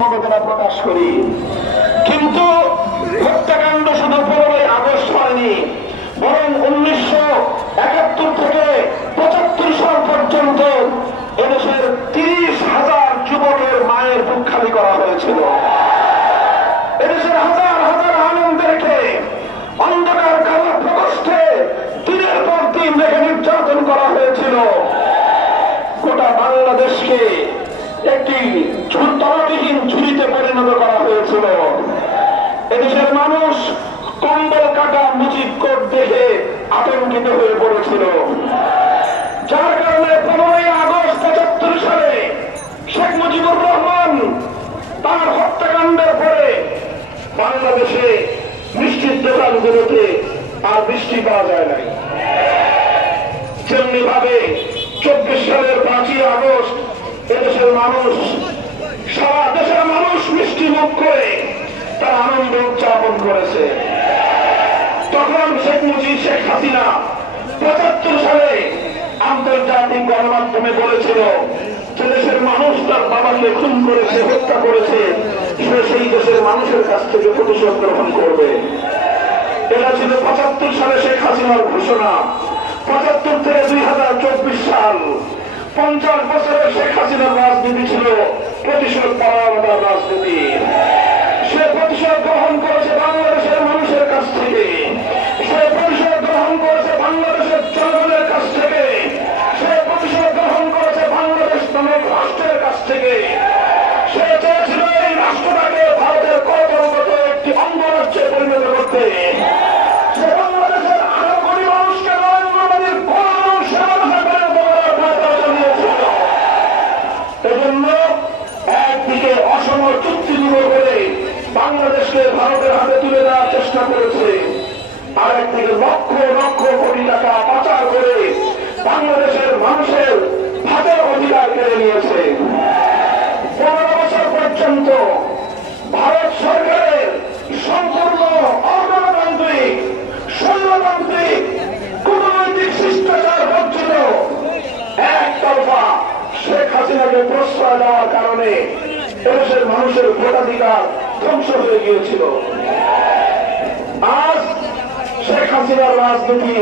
সমবেদনা প্রকাশ করি। কিন্তু হত্যাকাণ্ড শুধু 15ই আগস্ট হয়নি, বরং 1971 থেকে 75 সাল পর্যন্ত এদেশের 30,000 যুবকের মায়ের বুক খালি করা হয়েছিল। এদেশের হাজার হাজার আনন্দকে অন্ধকার কালো প্রকোষ্ঠে দিনের পর দিন রেখে নির্যাতন করা হয়েছিল। গোটা বাংলাদেশকে একটি তলবিহীন ঝুড়িতে পরিণত করা হয়েছিল। এদেশের মানুষ কম্বল কাটা মুজিব কোট দেখে আতঙ্কিত হয়ে পড়েছিল, যার কারণে 15ই আগস্ট 75 সালে শেখ মুজিবুর রহমান তার হত্যাকাণ্ডের পরে বাংলাদেশে বৃষ্টির দোকানগুলোতে আর বৃষ্টি পাওয়া যায় নাই। যেমনি ভাবে 24 সালের 5ই আগস্ট এদেশের মানুষ, সারা দেশের মানুষ মিষ্টি মুখ করে তার আনন্দ উদযাপন করেছে। তখন শেখ হাসিনা 75 সালে আন্তর্জাতিক গণমাধ্যমে বলেছিল যে দেশের মানুষ তার বাবাকে খুন করেছে, হত্যা করেছে, সে সেই দেশের মানুষের কাছ থেকে প্রতিশোধ গ্রহণ করবে। এটা ছিল 75 সালে শেখ হাসিনার ঘোষণা। 75 থেকে 2024 সাল 50 বছরের শেখ হাসিনার রাজনীতি ছিল প্রতিশোধ পরায়ণতার রাজনীতি। সে প্রতিশোধ গ্রহণ করেছে বাংলাদেশের মানুষের কাছ থেকে, সে প্রতিশোধ গ্রহণ করেছে বাংলাদেশের জনগণের কাছ থেকে, সে প্রতিশোধ গ্রহণ করেছে বাংলাদেশ নামক রাষ্ট্রের কাছ থেকে। সে চেয়েছিল এই রাষ্ট্রটাকে ভারতের করতলগত একটি অঙ্গরাজ্যে পরিণত করতে। সে বাংলাদেশের আরো কোটি মানুষকে নরেন্দ্র মোদীর কোন সেবাদাসে পরিণত করার প্রচেষ্টা চালিয়েছিল। এজন্য একদিকে অসম চুক্তি করে বাংলাদেশকে ভারতের হাতে তুলে দেওয়ার চেষ্টা করেছে, আর একদিকে লক্ষ লক্ষ কোটি টাকা পাচার করে বাংলাদেশের মানুষের ভাতের অধিকার কেড়ে নিয়েছে। 15 বছর পর্যন্ত ভারত সরকারের সম্পূর্ণ অগণতান্ত্রিক, স্বৈরতান্ত্রিক, কূটনৈতিক শিষ্টাচার বঞ্চিত একতরফা শেখ হাসিনাকে প্রশ্রয় দেওয়ার কারণে এদেশের মানুষের ভোটাধিকার ধ্বংস হয়ে গিয়েছিল। আজ শেখ হাসিনার রাজনীতি